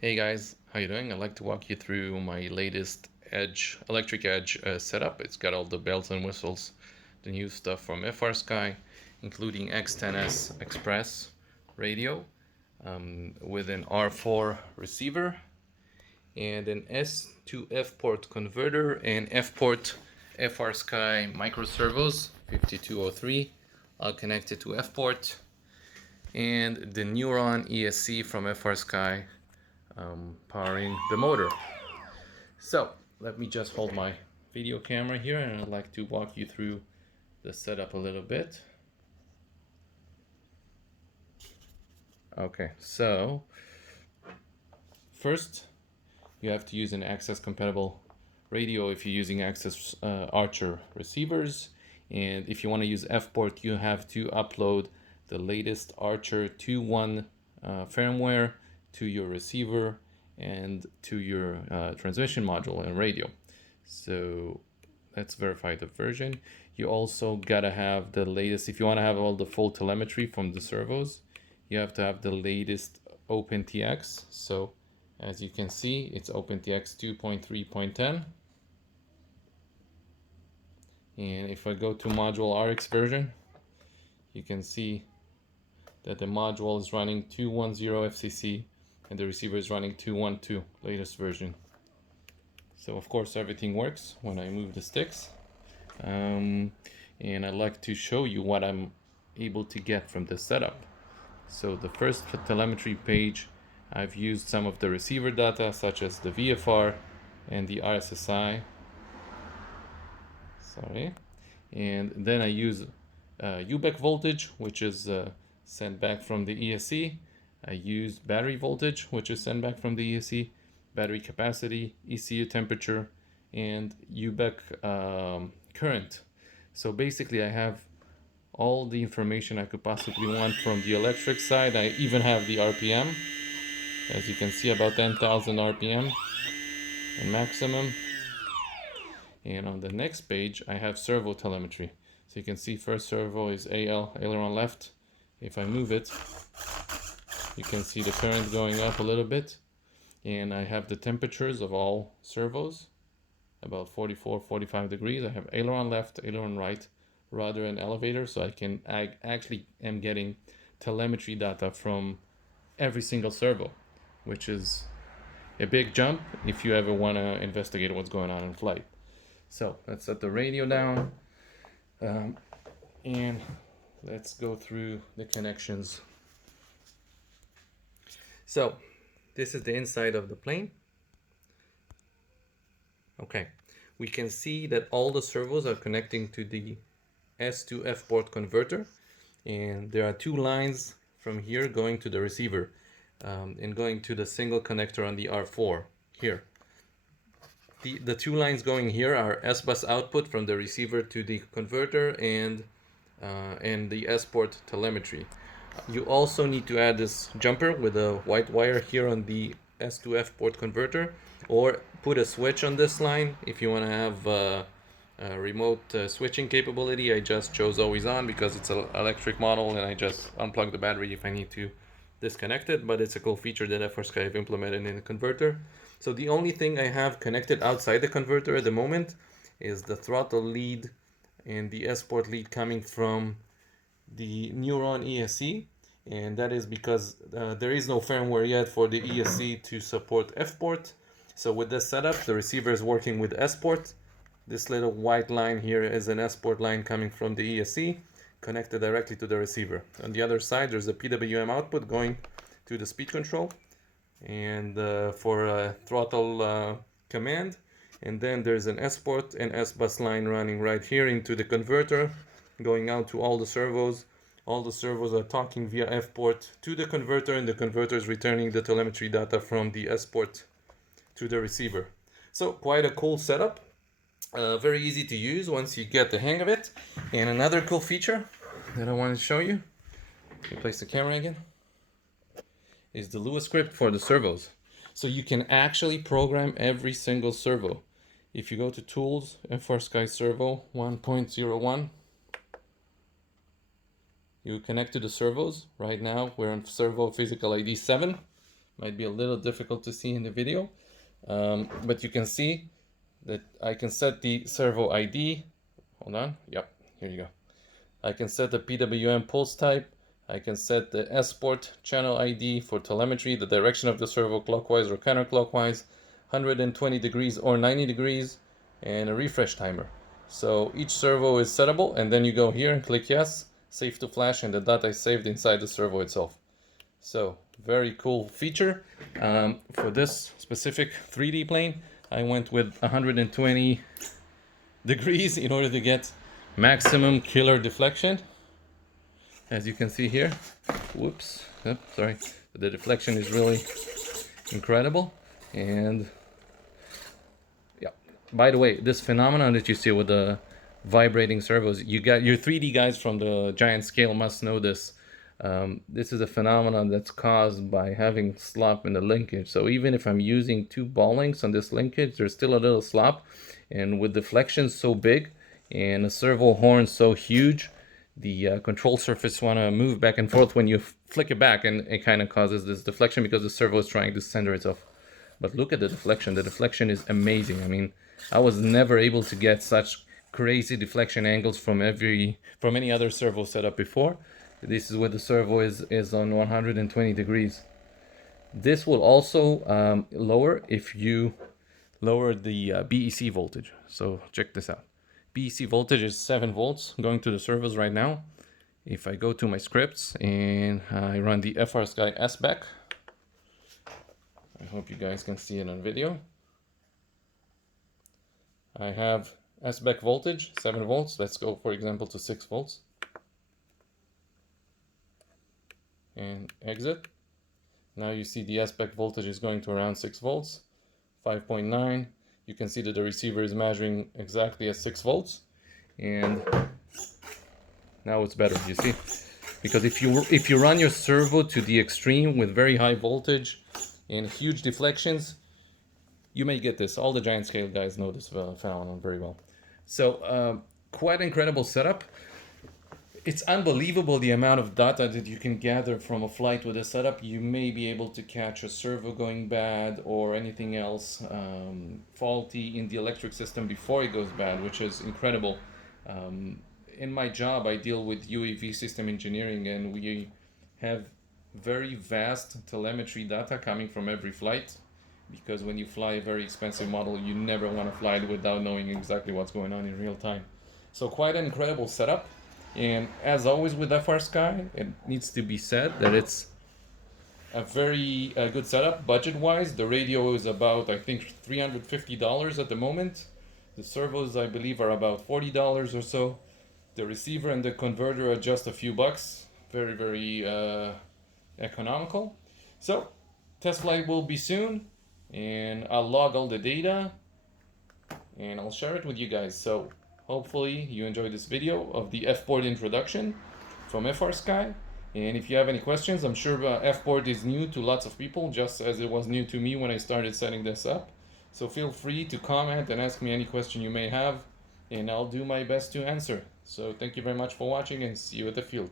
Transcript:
Hey guys, how you doing? I'd like to walk you through my latest electric edge setup. It's got all the bells and whistles, the new stuff from FrSky, including X10S Express radio with an R4 receiver and an S to F-port converter and F-port FrSky micro servos 5203. I'll connect it to F-port and the Neuron ESC from FrSky powering the motor. So let me just hold my video camera here and I'd like to walk you through the setup a little bit. Okay, so first you have to use an access compatible radio if you're using access Archer receivers, and if you want to use F.Port you have to upload the latest Archer 2.1 firmware to your receiver and to your transmission module and radio. So let's verify the version. You also gotta have the latest, if you want to have all the full telemetry from the servos, you have to have the latest OpenTX. So as you can see, it's OpenTX 2.3.10. And if I go to module RX version, you can see that the module is running 2.10 FCC and the receiver is running 2.12 latest version. So of course everything works when I move the sticks. And I'd like to show you what I'm able to get from this setup. So the first telemetry page, I've used some of the receiver data such as the VFR and the RSSI. Sorry. And then I use UBEC voltage, which is sent back from the ESC. I use battery voltage, which is sent back from the ESC, battery capacity, ECU temperature, and UBEC current. So basically I have all the information I could possibly want from the electric side. I even have the RPM. As you can see, about 10,000 RPM in maximum. And on the next page, I have servo telemetry. So you can see first servo is AL, aileron left. If I move it, you can see the current going up a little bit. And I have the temperatures of all servos, about 44, 45 degrees. I have aileron left, aileron right, rudder and elevator. So I actually am getting telemetry data from every single servo, which is a big jump if you ever want to investigate what's going on in flight. So let's set the radio down and let's go through the connections. So this is the inside of the plane. Okay, we can see that all the servos are connecting to the S to F-port converter, and there are two lines from here going to the receiver and going to the single connector on the R4 here. The two lines going here are S-bus output from the receiver to the converter and the S-port telemetry. You also need to add this jumper with a white wire here on the S to F-port converter, or put a switch on this line if you want to have a remote switching capability. I just chose always on because it's an electric model and I just unplug the battery if I need to disconnect it, but it's a cool feature that FrSky have implemented in the converter. So the only thing I have connected outside the converter at the moment is the throttle lead and the S-port lead coming from the Neuron ESC, and that is because there is no firmware yet for the ESC to support F-port. So with this setup, the receiver is working with S-port. This little white line here is an S-port line coming from the ESC, connected directly to the receiver. On the other side, there's a PWM output going to the speed control and for a throttle command. And then there's an S-port and S-bus line running right here into the converter, going out to all the servos. All the servos are talking via F-port to the converter, and the converter is returning the telemetry data from the S-port to the receiver. So quite a cool setup. Very easy to use once you get the hang of it. And another cool feature that I want to show you, replace the camera again, is the Lua script for the servos. So you can actually program every single servo. If you go to Tools, FrSky Servo 1.01, you connect to the servos. Right now we're on servo physical ID 7. Might be a little difficult to see in the video, but you can see that I can set the servo ID. Hold on. Yep, here you go. I can set the PWM pulse type. I can set the F.Port channel ID for telemetry, the direction of the servo, clockwise or counterclockwise, 120 degrees or 90 degrees, and a refresh timer. So each servo is settable, and then you go here and click yes, save to flash, and the data is saved inside the servo itself. So very cool feature. For this specific 3D plane, I went with 120 degrees in order to get maximum killer deflection. As you can see here, whoops, sorry, the deflection is really incredible. And yeah, by the way, this phenomenon that you see with the vibrating servos, you got your 3D guys from the giant scale must know this. This is a phenomenon that's caused by having slop in the linkage. So even if I'm using two ball links on this linkage, there's still a little slop. And with deflection so big and a servo horn so huge, the control surface want to move back and forth when you flick it back, and it kind of causes this deflection because the servo is trying to center itself. But look at the deflection. The deflection is amazing. I mean, I was never able to get such crazy deflection angles from any other servo setup before. This is where the servo is on 120 degrees. This will also lower if you lower the BEC voltage. So check this out. BEC voltage is 7 volts going to the servos right now. If I go to my scripts and I run the FrSky SBAC, I hope you guys can see it on video. I have SBAC voltage, 7 volts. Let's go, for example, to 6 volts. And exit. Now you see the SBAC voltage is going to around 6 volts, 5.9. You can see that the receiver is measuring exactly at 6 volts, and now it's better, you see? Because if you run your servo to the extreme with very high voltage and huge deflections, you may get this. All the giant scale guys know this phenomenon very well. So quite incredible setup. It's unbelievable the amount of data that you can gather from a flight with a setup. You may be able to catch a servo going bad or anything else faulty in the electric system before it goes bad, which is incredible. In my job, I deal with UAV system engineering, and we have very vast telemetry data coming from every flight, because when you fly a very expensive model, you never want to fly it without knowing exactly what's going on in real time. So quite an incredible setup. And as always with FrSky, it needs to be said that it's a very good setup budget-wise. The radio is about, I think, $350 at the moment. The servos, I believe, are about $40 or so. The receiver and the converter are just a few bucks. Very, very economical. So, test flight will be soon, and I'll log all the data, and I'll share it with you guys. So, hopefully you enjoyed this video of the F.Port introduction from FrSky. And if you have any questions, I'm sure F.Port is new to lots of people, just as it was new to me when I started setting this up. So feel free to comment and ask me any question you may have, and I'll do my best to answer. So thank you very much for watching, and see you at the field.